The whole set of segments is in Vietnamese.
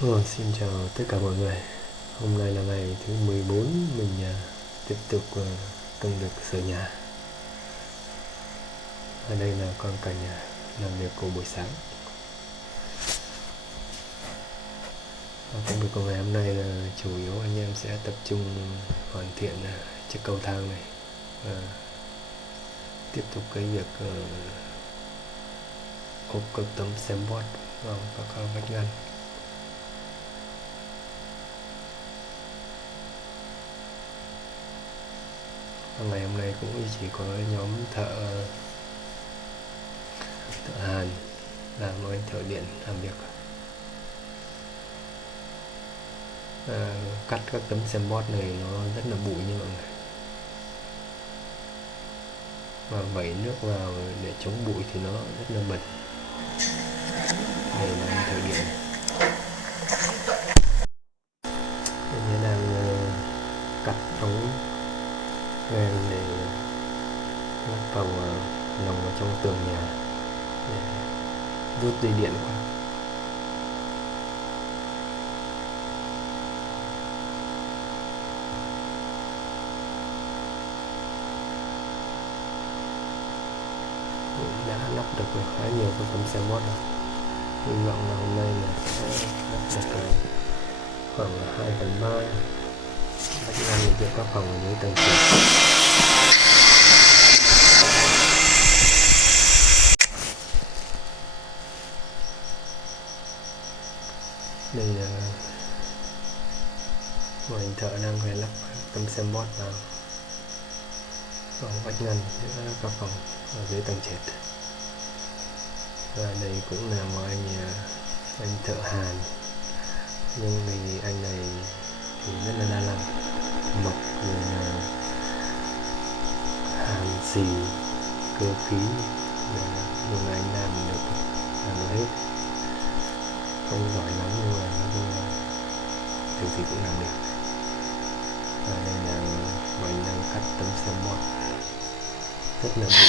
Xin chào tất cả mọi người. Hôm nay là ngày thứ 14 mình tiếp tục công việc sửa nhà. Ở đây là quang cảnh làm việc của buổi sáng. Công việc của ngày hôm nay là chủ yếu anh em sẽ tập trung hoàn thiện chiếc cầu thang này và tiếp tục cái việc ốp các tấm xem bót vào các vách ngăn. Ngày hôm nay cũng chỉ có nhóm thợ hàn làm với thợ điện làm việc cắt các tấm xem bót này, nó rất là bụi như mọi người, và vẩy nước vào để chống bụi thì nó rất là bẩn. Đây là anh thợ điện anh đang cắt ống ven để lắp vào lồng vào trong tường nhà để rút dây điện qua. Đã lắp được khá nhiều các tấm xem bót rồi. Hy vọng là hôm nay là sẽ lắp được khoảng 2/3 vách ngăn giữa các phòng ở dưới tầng trệt. Đây là một anh thợ đang phải lắp tấm xem bót vào vách ngăn giữa các phòng ở dưới tầng trệt. Và đây cũng là một anh thợ hàn, nhưng vì anh này thì rất là đa năng, mộc rồi là hàn xì, cơ khí, nhưng mà anh làm được hết. Không giỏi lắm nhưng mà điều gì cũng làm được. Và đây là mình đang cắt tấm xem bót rất là bụi.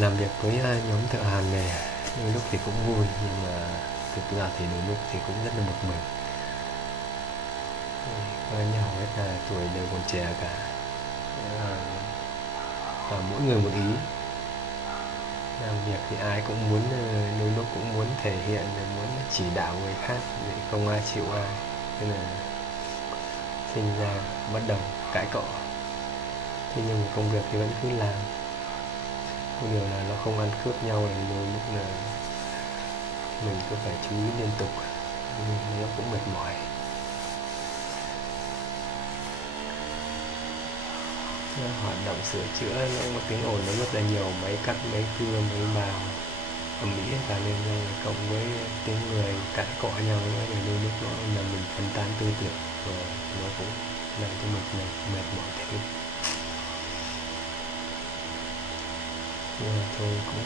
làm việc với nhóm thợ hàn này đôi lúc thì cũng vui, nhưng mà thực ra thì đôi lúc thì cũng rất là bực mình. Các anh hầu hết là tuổi đều còn trẻ cả, và mỗi người một ý. Làm việc thì ai cũng muốn, đôi lúc cũng muốn thể hiện, muốn chỉ đạo người khác, để không ai chịu ai, nên là sinh ra bắt đầu cãi cọ. Thế nhưng mà công việc thì vẫn cứ làm. Có điều là nó không ăn cướp nhau, là đôi lúc là mình cứ phải chú ý liên tục, nhưng nó cũng mệt mỏi. Hoạt động sửa chữa nó có tiếng ồn nó rất là nhiều, máy cắt, máy cưa, máy bào ầm ĩ cả lên, cộng với tiếng người cãi cọ nhau nữa, thì đôi lúc nó làm mình phân tán tư tưởng, và nó cũng làm cho mình mệt mỏi thêm. Nhưng mà thôi cũng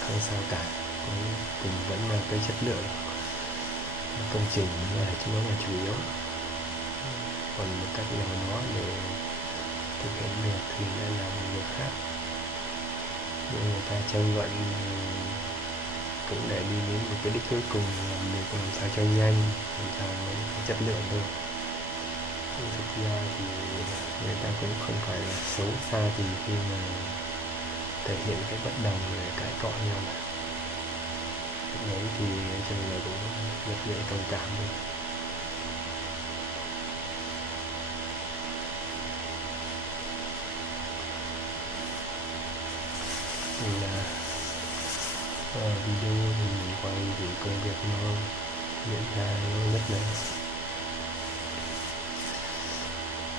không sao cả, cũng vẫn là cái chất lượng công trình là nó là chủ yếu, còn một cách nào đó để thực hiện được thì lại là một việc khác. Nhưng người ta tranh luận cũng để đi đến một cái đích cuối cùng, làm sao cho nhanh, làm sao mới có chất lượng thôi. Nhưng thực ra thì người ta cũng không phải là xấu xa gì khi mà thể hiện cái bất đồng để cãi cọ nhau. Đấy thì cho nên là cũng rất dễ thông cảm thôi. Thì là video thì mình quay thì công việc nó diễn ra nó rất là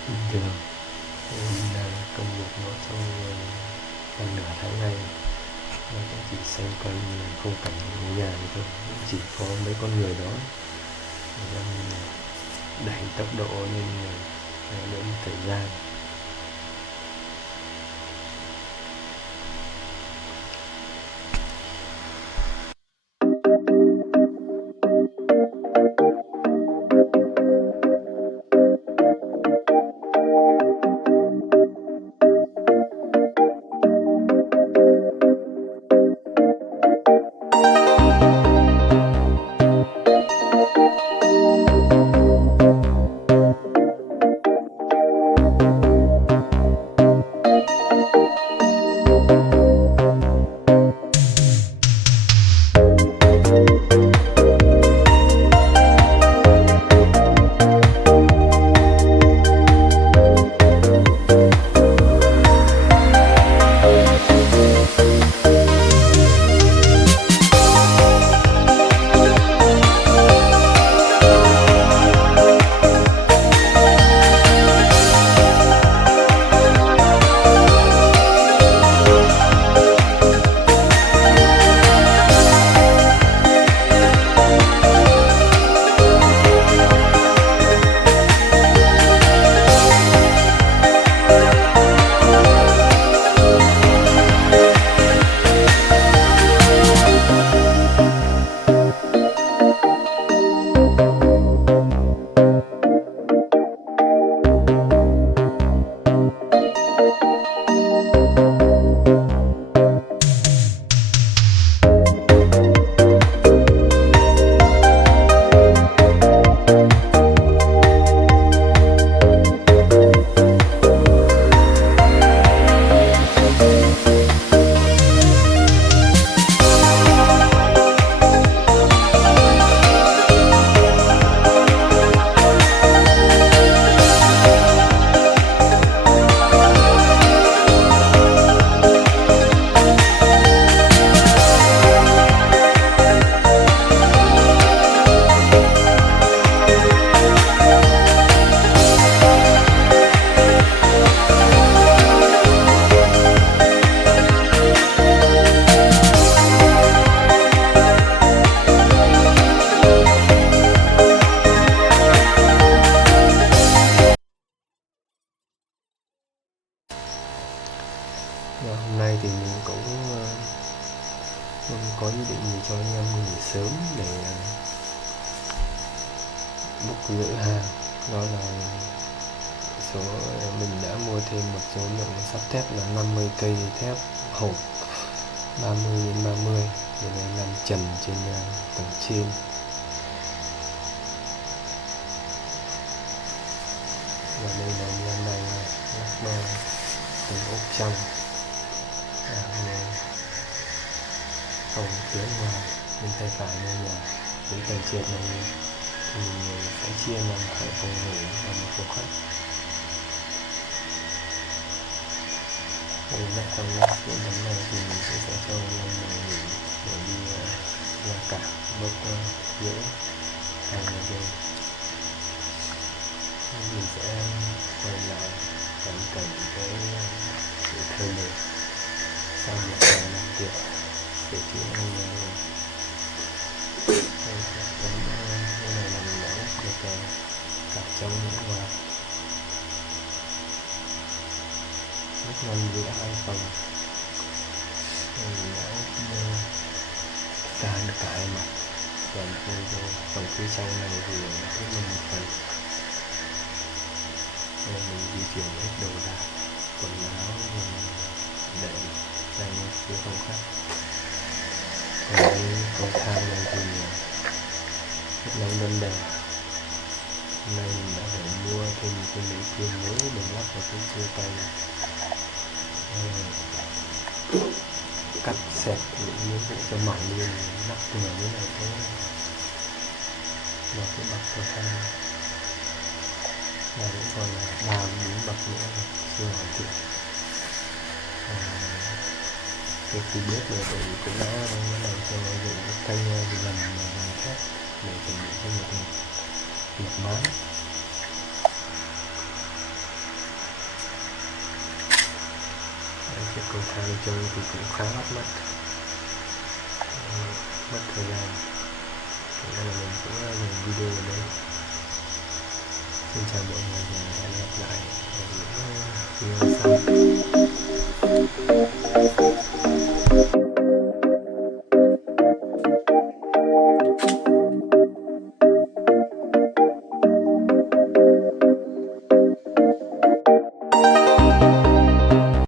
bình thường. Nên là công việc nó trong gần nửa tháng này nó cũng chỉ xoay quanh khung cảnh nhà này thôi, chỉ có mấy con người đó đang đẩy tốc độ nên đỡ một thời gian. Và hôm nay thì mình cũng không có ý định gì cho anh em nghỉ sớm để book gửi hàng. Đó là số mình đã mua thêm một số lượng sắt thép là 50 cây thép hộp 30x30 để làm trần trên tầng trên. Và đây là anh đang lắp tầng ốp trong phòng phía ngoài bên tay phải ngôi nhà. Đến tầng trệt này thì mình sẽ chia làm hai phòng ngủ và một phòng khách. Đây là phòng của tầng này thì mình sẽ cho em nghỉ để đi ra cả bốc dễ hàng ngày đây. Mình sẽ quay lại cảnh cái sự thay đổi sau một ngày làm việc để chữa ngôi nhà này. Đây là tấm ngôi này là mình đã lắp được cả trong lẫn ngoài, lúc ngăn giữa hai phần. Mình đã ra được cả hai mặt. Phần phía trong này thì rất là một phần. Đây mình di chuyển hết đồ đạc, quần áo mình để sang phía phòng khách. Còn đây cầu thang này thì rất là đơn đề. Hôm nay mình đã phải mua thêm một cái lưỡi cưa mới để lắp vào cái cưa tay này. Cắt xẹt những miếng cho mỏng đi, lắp vừa với lại cái bậc cầu thang. Và vẫn còn là 3-4 bậc nữa chưa hoàn thiện. Cái khi bếp này thì cũng đã bắt đầu cho dụng các kênh dầm thép để chuẩn bị cho một mái. Cái cầu thang trông thì cũng khá bắt mắt, mất thời gian, nên là mình cũng dừng video ở đây. Xin chào mọi người và hẹn gặp lại ở những video sau.